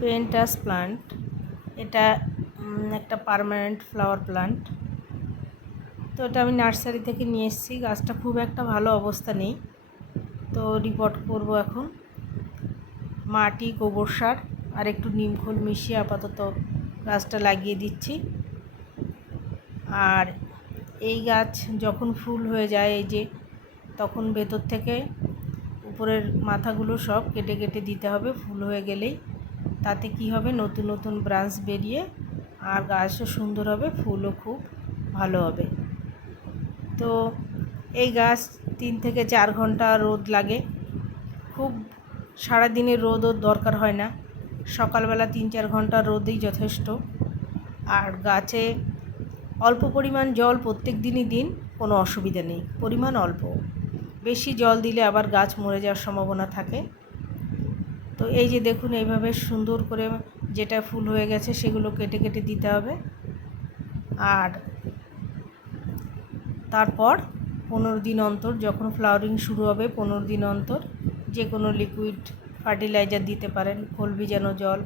পেন্টাস plant. এটা একটা permanent flower plant. তো এটা আমি নার্সারি থেকে নিয়ে এসেছি। গাছটা খুব একটা ভালো অবস্থা নেই, তো রিপোর্ট করব এখন। মাটি, গোবর সার আর একটু নিমখোল মিশিয়ে আপাতত গাছটা লাগিয়ে দিচ্ছি। আর এই গাছ যখন ফুল হয়ে যায়, এই যে তখন ভেতর থেকে উপরের মাথাগুলো সব কেটে কেটে দিতে হবে ফুল হয়ে গেলেই। তাতে কি হবে, নতুন নতুন ব্রাঞ্চ বেরিয়ে আর গাছও সুন্দর হবে, ফুলও খুব ভালো হবে। তো এই গাছ 3 থেকে 4 ঘন্টা রোদ লাগে। খুব সারাদিনের রোদ ওর দরকার হয় না, সকালবেলা 3-4 ঘন্টা রোদেই যথেষ্ট। আর গাছে অল্প পরিমাণ জল প্রত্যেক দিনই দিন, কোনো অসুবিধা নেই। পরিমাণ অল্প, বেশি জল দিলে আবার গাছ মরে যাওয়ার সম্ভাবনা থাকে। তো এই যে দেখুন, এইভাবে সুন্দর করে যেটা ফুল হয়ে গেছে সেগুলো কেটে কেটে দিতে হবে। আর তারপর 15 দিন অন্তর, যখন ফ্লাওয়ারিং শুরু হবে 15 দিন অন্তর যে কোনো লিকুইড ফার্টিলাইজার দিতে পারেন। খোল ভেজানো জল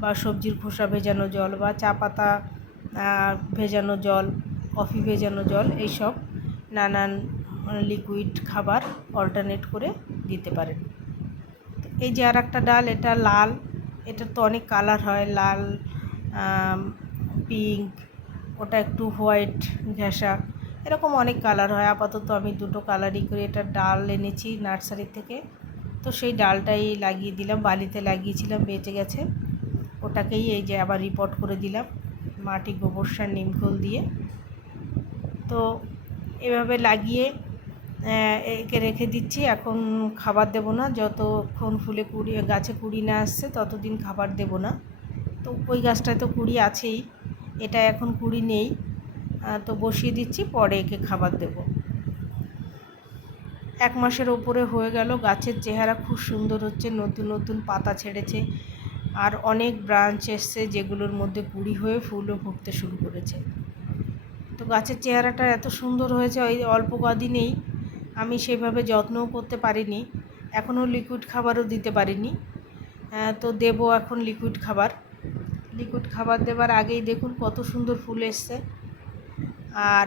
বা সবজির খোসা ভেজানো জল বা চা পাতা ভেজানো জল, কফি ভেজানো জল, এইসব নানান লিকুইড খাবার অল্টারনেট করে দিতে পারেন। এই যে আর একটা ডাল, এটা লাল, এটার তো অনেক কালার হয়, লাল, পিঙ্ক, ওটা একটু হোয়াইট ঘেঁষা, এরকম অনেক কালার হয়। আপাতত আমি দুটো কালারই করে এটা ডাল এনেছি নার্সারি থেকে, তো সেই ডালটাই লাগিয়ে দিলাম। বালিতে লাগিয়েছিলাম, বেঁচে গেছে, ওটাকেই এই যে আবার রিপোর্ট করে দিলাম মাটি, গোবর সার, নিমখোল দিয়ে। তো এভাবে লাগিয়ে একে রেখে দিচ্ছি। এখন খাবার দেব না, যতক্ষণ ফুলে কুড়ি গাছে কুড়ি না আসছে ততদিন খাবার দেব না। তো ওই গাছটায় তো কুড়ি আছেই, এটা এখন কুড়ি নেই, তো বসিয়ে দিচ্ছি, পরে একে খাবার দেব। 1 মাসের ওপরে হয়ে গেল, গাছের চেহারা খুব সুন্দর হচ্ছে, নতুন নতুন পাতা ছেড়েছে আর অনেক ব্রাঞ্চ এসছে যেগুলোর মধ্যে কুড়ি হয়ে ফুলও ফুটতে শুরু করেছে। তো গাছের চেহারাটা এত সুন্দর হয়েছে, ওই অল্প কদিনেই। আমি সেভাবে যত্নও করতে পারিনি, এখনও লিকুইড খাবারও দিতে পারিনি। তো দেব এখন লিকুইড খাবার। লিকুইড খাবার দেবার আগেই দেখুন কত সুন্দর ফুল এসছে। আর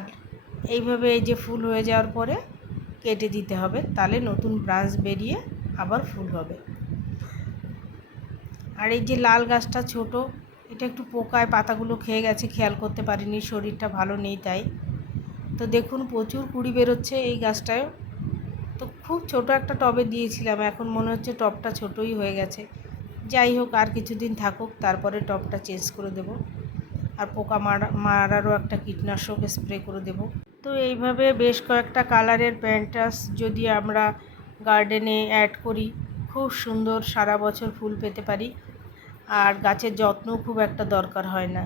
এইভাবে এই যে ফুল হয়ে যাওয়ার পরে কেটে দিতে হবে, তাহলে নতুন ব্রাঞ্চ বেরিয়ে আবার ফুল হবে। আর এই যে লাল গাছটা ছোট, এটা একটু পোকায় পাতাগুলো খেয়ে গেছে, খেয়াল করতে পারিনি, শরীরটা ভালো নেই তাই। তো দেখুন প্রচুর কুড়ি বেরোচ্ছে এই গাছটায়। তো খুব ছোট একটা টবে দিয়েছিলাম, এখন মনে হচ্ছে টবটা ছোটই হয়ে গেছে। যাই হোক, আর কিছুদিন থাকুক, তারপরে টবটা চেঞ্জ করে দেব। আর পোকা মারারও একটা কীটনাশক স্প্রে করে দেব। তো এইভাবে বেশ কয়েকটা কালারের প্যান্টাস যদি আমরা গার্ডেনে অ্যাড করি, খুব সুন্দর সারা বছর ফুল পেতে পারি। আর গাছের যত্নও খুব একটা দরকার হয় না।